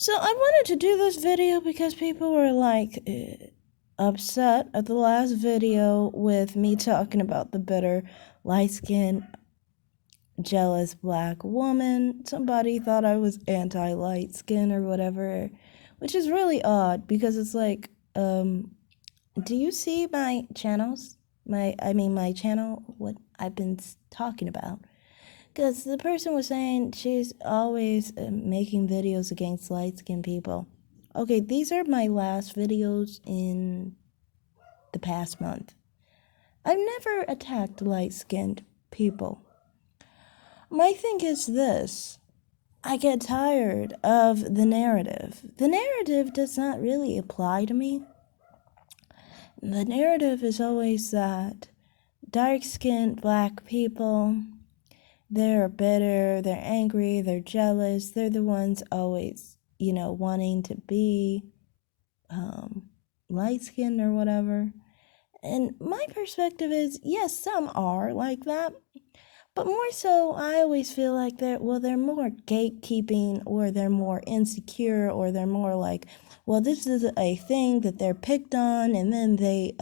So I wanted to do this video because people were like upset at the last video with me talking about the bitter, light skinned, jealous black woman. Somebody thought I was anti light skin or whatever, which is really odd because it's like, do you see my channels? My channel, what I've been talking about? Because the person was saying she's always making videos against light skinned people. Okay, these are my last videos in the past month. I've never attacked light skinned people. My thing is this: I get tired of the narrative. The narrative does not really apply to me. The narrative is always that dark skinned black people, they're bitter, they're angry, they're jealous, they're the ones always, wanting to be light skinned or whatever. And my perspective is yes, some are like that, but more so, I always feel like they're more gatekeeping, or they're more insecure, or they're more like, well, this is a thing that they're picked on, and then they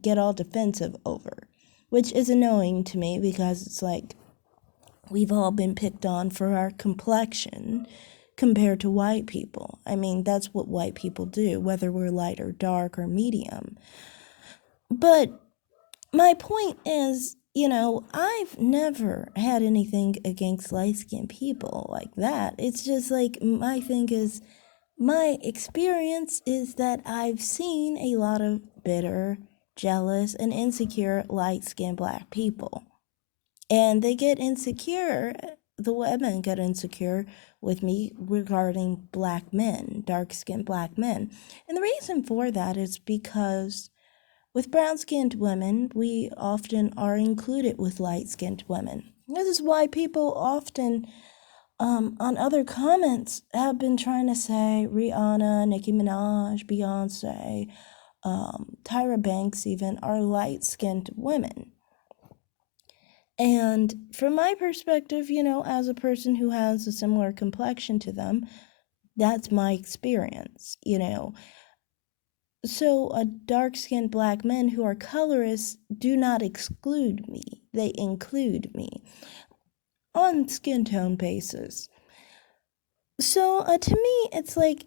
get all defensive over, which is annoying to me because it's like, we've all been picked on for our complexion compared to white people. I mean, that's what white people do, whether we're light or dark or medium. But my point is, I've never had anything against light skinned people like that. It's just like, my thing is, my experience is that I've seen a lot of bitter, jealous, and insecure light skinned black people. And they get insecure, the women get insecure with me regarding black men, dark skinned black men. And the reason for that is because with brown skinned women, we often are included with light skinned women. This is why people often, on other comments, have been trying to say Rihanna, Nicki Minaj, Beyonce, Tyra Banks even are light skinned women. And from my perspective, as a person who has a similar complexion to them, that's my experience. So, dark skinned black men who are colorists do not exclude me, they include me on skin tone basis. So, to me, it's like,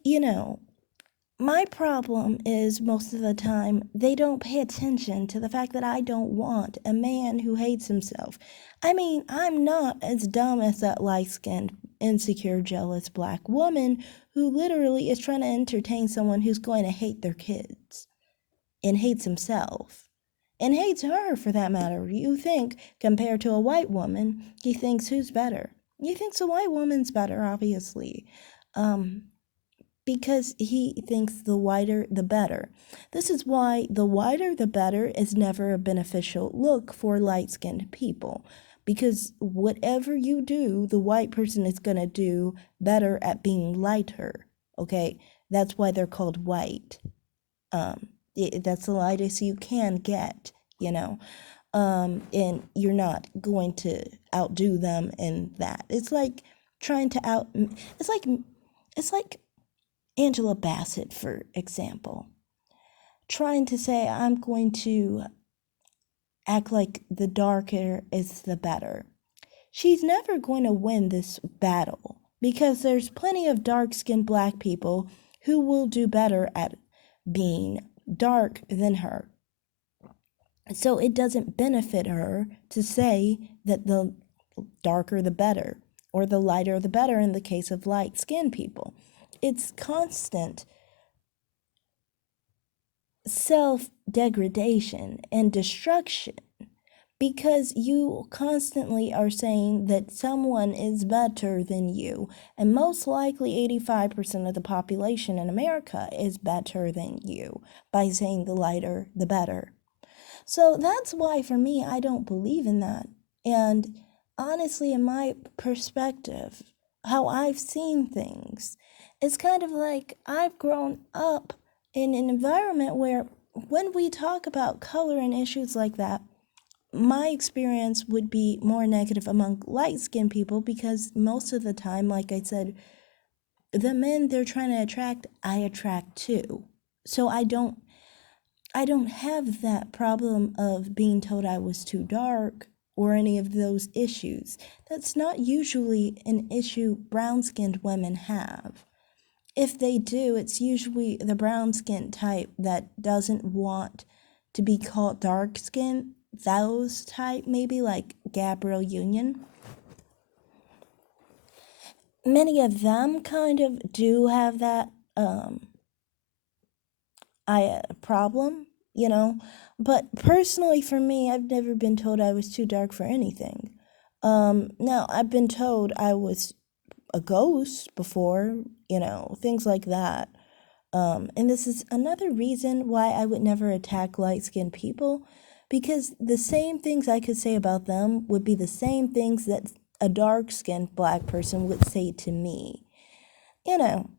my problem is most of the time they don't pay attention to the fact that I don't want a man who hates himself. I mean, I'm not as dumb as that light skinned, insecure, jealous black woman who literally is trying to entertain someone who's going to hate their kids and hates himself and hates her for that matter. You think, compared to a white woman, he thinks who's better? He thinks a white woman's better, obviously. Because he thinks the whiter the better. This is why the whiter the better is never a beneficial look for light skinned people. Because whatever you do, the white person is going to do better at being lighter. Okay? That's why they're called white. That's the lightest you can get. And you're not going to outdo them in that. It's like trying to it's like Angela Bassett, for example, trying to say, I'm going to act like the darker is the better. She's never going to win this battle because there's plenty of dark skinned black people who will do better at being dark than her. So it doesn't benefit her to say that the darker the better, or the lighter the better in the case of light skinned people. It's constant self degradation and destruction because you constantly are saying that someone is better than you, and most likely 85% of the population in America is better than you by saying the lighter the better. So that's why, for me, I don't believe in that. And honestly, in my perspective, how I've seen things, it's kind of like I've grown up in an environment where when we talk about color and issues like that, my experience would be more negative among light skinned people because most of the time, like I said, the men they're trying to attract, I attract too. So I don't have that problem of being told I was too dark or any of those issues. That's not usually an issue brown-skinned women have. If they do, it's usually the brown-skinned type that doesn't want to be called dark-skinned. Those type, maybe like Gabrielle Union. Many of them kind of do have that problem, you know. But personally, for me, I've never been told I was too dark for anything. Now, I've been told I was a ghost before, you know, things like that. And this is another reason why I would never attack light-skinned people, because the same things I could say about them would be the same things that a dark-skinned black person would say to me, you know.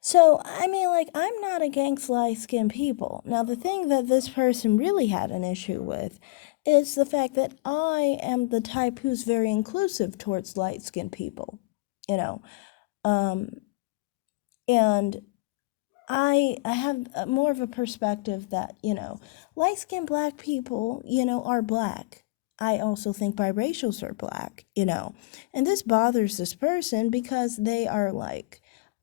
So, I mean, like, I'm not against light-skinned people. Now, the thing that this person really had an issue with is the fact that I am the type who's very inclusive towards light-skinned people, you know. And I have more of a perspective that, you know, light-skinned black people, you know, are black. I also think biracials are black, you know. And this bothers this person because they are, like,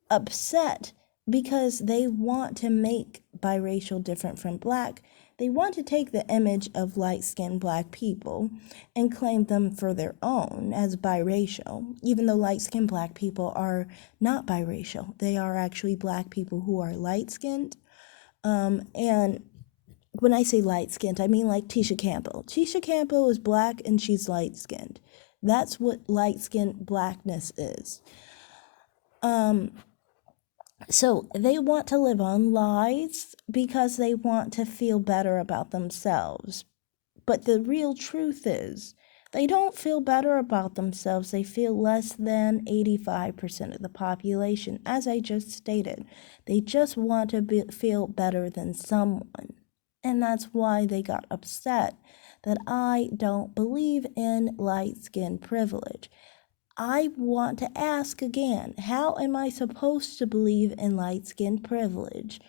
upset because they want to make biracial different from black. They want to take the image of light-skinned black people and claim them for their own as biracial, even though light-skinned black people are not biracial. They are actually black people who are light-skinned. And when I say light-skinned, I mean like Tisha Campbell. Tisha Campbell is black and she's light-skinned. That's what light-skinned blackness is. So they want to live on lies because they want to feel better about themselves. But the real truth is, they don't feel better about themselves. They feel less than 85% of the population, as I just stated. They just want to feel better than someone. And that's why they got upset that I don't believe in light-skin privilege. I want to ask again, how am I supposed to believe in light-skinned privilege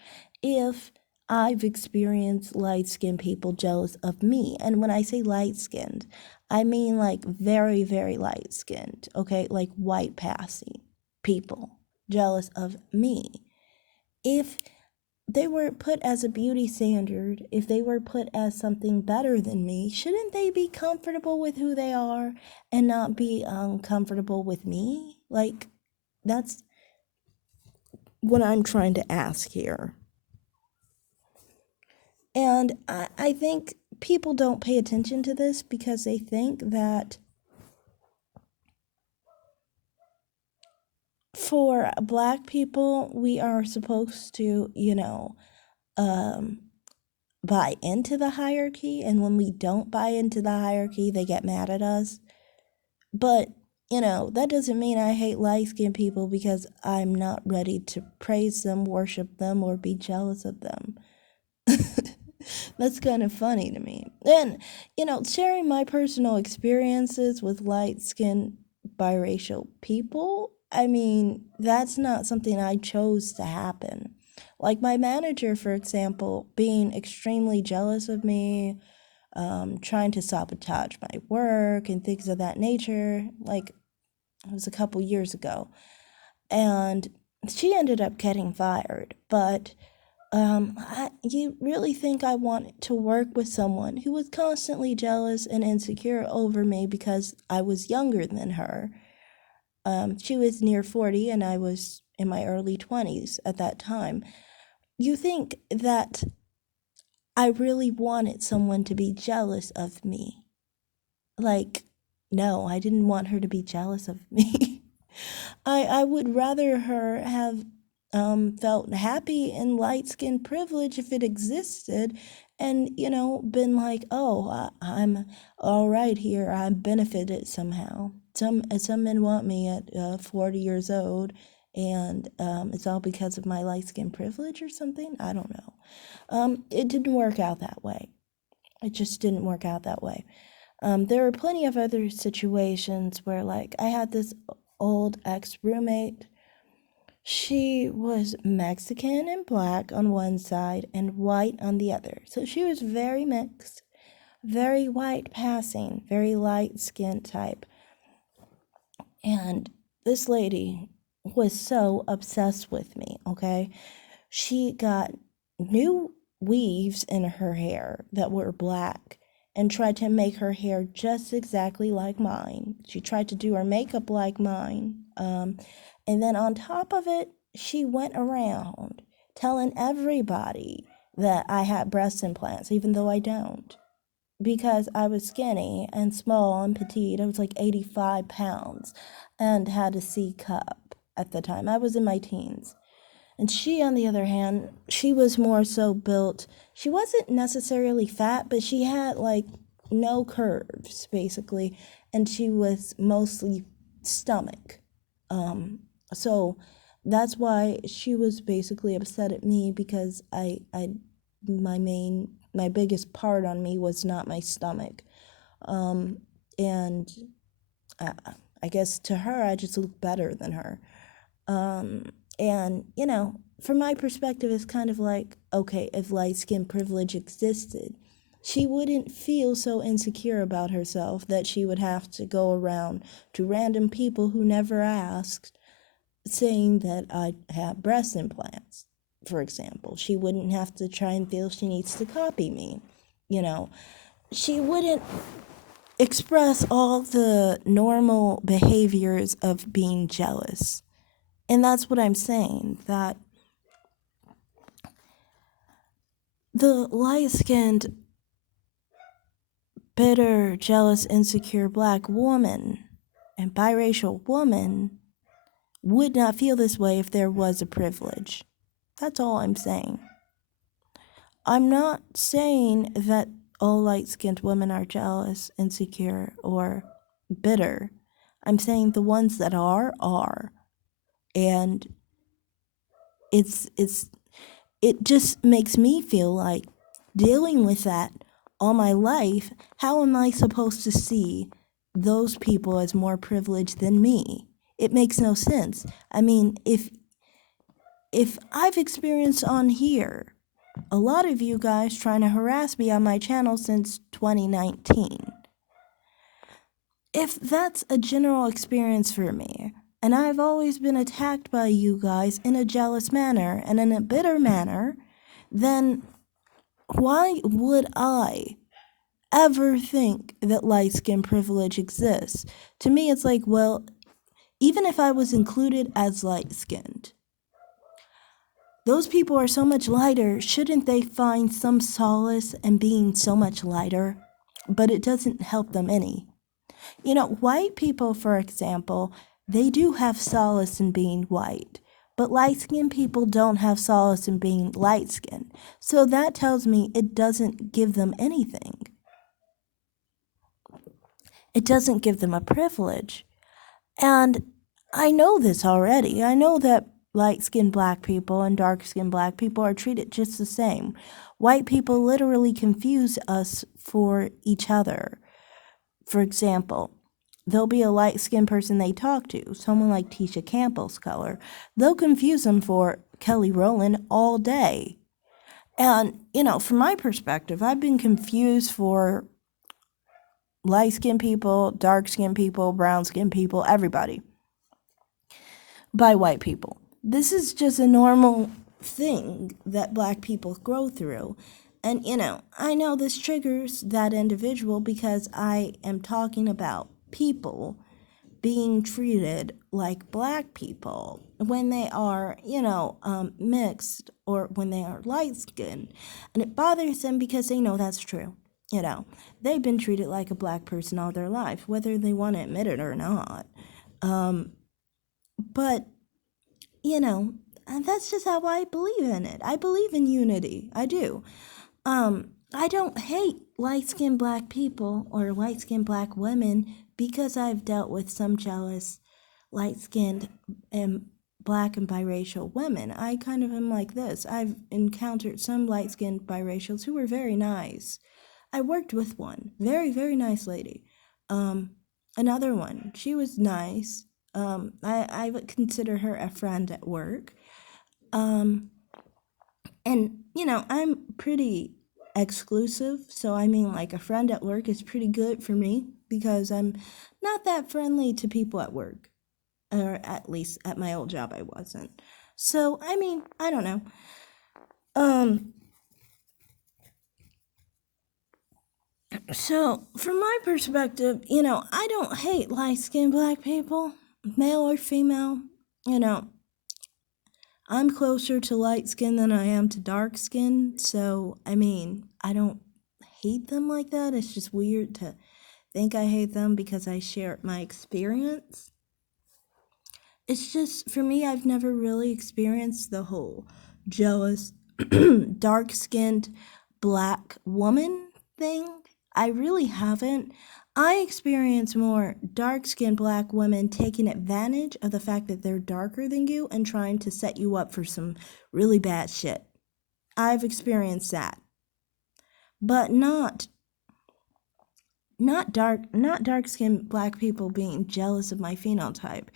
if I've experienced light-skinned people jealous of me? And when I say light-skinned, I mean like very, very light-skinned, okay? Like white passing people jealous of me. If they were put as a beauty standard, if they were put as something better than me, shouldn't they be comfortable with who they are and not be uncomfortable with me? Like, that's what I'm trying to ask here. And I think people don't pay attention to this because they think that for black people, we are supposed to, you know, buy into the hierarchy, and when we don't buy into the hierarchy, they get mad at us. But, you know, that doesn't mean I hate light-skinned people because I'm not ready to praise them, worship them, or be jealous of them. That's kind of funny to me. And, you know, sharing my personal experiences with light-skinned biracial people, I mean, that's not something I chose to happen. Like my manager, for example, being extremely jealous of me, trying to sabotage my work and things of that nature. Like, it was a couple years ago. And she ended up getting fired. But you really think I want to work with someone who was constantly jealous and insecure over me because I was younger than her? She was near 40 and I was in my early 20s at that time. You think that I really wanted someone to be jealous of me? Like, no, I didn't want her to be jealous of me. I would rather her have felt happy in light skin privilege if it existed, and you know, been like, oh, I'm all right here, I'm benefited somehow. Some men want me at 40 years old, and it's all because of my light skin privilege or something. I don't know. It didn't work out that way. It just didn't work out that way. There were plenty of other situations where, like, I had this old ex roommate She was Mexican and black on one side and white on the other. So she was very mixed, very white passing, very light skin type. And this lady was so obsessed with me, okay? She got new weaves in her hair that were black and tried to make her hair just exactly like mine. She tried to do her makeup like mine. And then on top of it, she went around telling everybody that I had breast implants, even though I don't. Because I was skinny and small and petite. I was like 85 pounds and had a C cup at the time. I was in my teens. And she, on the other hand, she was more so built. She wasn't necessarily fat, but she had like no curves, basically. And she was mostly stomach. So that's why she was basically upset at me because my biggest part on me was not my stomach. And I, I guess to her, I just look better than her. And, from my perspective, it's kind of like, okay, if light skin privilege existed, she wouldn't feel so insecure about herself that she would have to go around to random people who never asked, saying that I have breast implants, for example. She wouldn't have to try and feel she needs to copy me. She wouldn't express all the normal behaviors of being jealous. And that's what I'm saying, that the light-skinned, bitter, jealous, insecure black woman and biracial woman would not feel this way if there was a privilege. That's all I'm saying. I'm not saying that all light-skinned women are jealous, insecure, or bitter. I'm saying the ones that are. And it just makes me feel like dealing with that all my life, how am I supposed to see those people as more privileged than me? It makes no sense. I mean, if I've experienced on here a lot of you guys trying to harass me on my channel since 2019, if that's a general experience for me, and I've always been attacked by you guys in a jealous manner and in a bitter manner, then why would I ever think that light skin privilege exists? To me, it's like, well, even if I was included as light skinned, those people are so much lighter. Shouldn't they find some solace in being so much lighter? But it doesn't help them any. White people, for example, they do have solace in being white, but light-skinned people don't have solace in being light-skinned. So that tells me it doesn't give them anything. It doesn't give them a privilege. And I know this already. I know that light-skinned black people and dark-skinned black people are treated just the same. White people literally confuse us for each other. For example, there'll be a light-skinned person they talk to, someone like Tisha Campbell's color. They'll confuse them for Kelly Rowland all day. And, from my perspective, I've been confused for light-skinned people, dark-skinned people, brown-skinned people, everybody, by white people. This is just a normal thing that black people go through. And, I know this triggers that individual because I am talking about people being treated like black people when they are, mixed or when they are light-skinned. And it bothers them because they know that's true. They've been treated like a black person all their life, whether they want to admit it or not. But, and that's just how I believe in it. I believe in unity. I do. I don't hate light-skinned black people or light-skinned black women because I've dealt with some jealous light-skinned and black and biracial women. I kind of am like this. I've encountered some light-skinned biracials who were very nice. I worked with one, very, very nice lady. Another one, she was nice. I would consider her a friend at work. Um, and, I'm pretty exclusive. So, I mean, like, a friend at work is pretty good for me because I'm not that friendly to people at work. Or at least at my old job, I wasn't. So, I mean, I don't know. Um, so from my perspective, I don't hate light skinned black people, male or female. You know, I'm closer to light skin than I am to dark skin. So, I mean, I don't hate them like that. It's just weird to think I hate them because I share my experience. It's just, for me, I've never really experienced the whole jealous, dark skinned black woman thing. I really haven't. I experience more dark skinned black women taking advantage of the fact that they're darker than you and trying to set you up for some really bad shit. I've experienced that. But not dark skinned black people being jealous of my phenotype.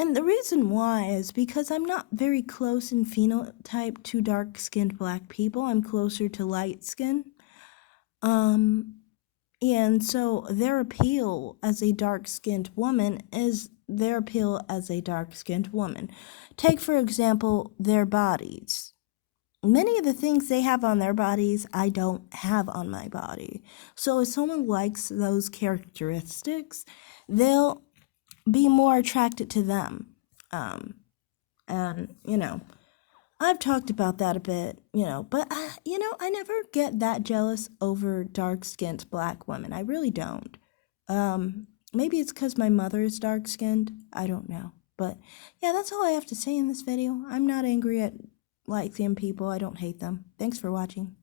And the reason why is because I'm not very close in phenotype to dark skinned black people. I'm closer to light skin. Um and so their appeal as a dark skinned woman is their appeal as a dark skinned woman. Take, for example, their bodies. Many of the things they have on their bodies, I don't have on my body. So if someone likes those characteristics, they'll be more attracted to them. And, I've talked about that a bit, but, I never get that jealous over dark skinned black women. I really don't. Maybe it's because my mother is dark skinned. I don't know. But yeah, that's all I have to say in this video. I'm not angry at light skinned people. I don't hate them. Thanks for watching.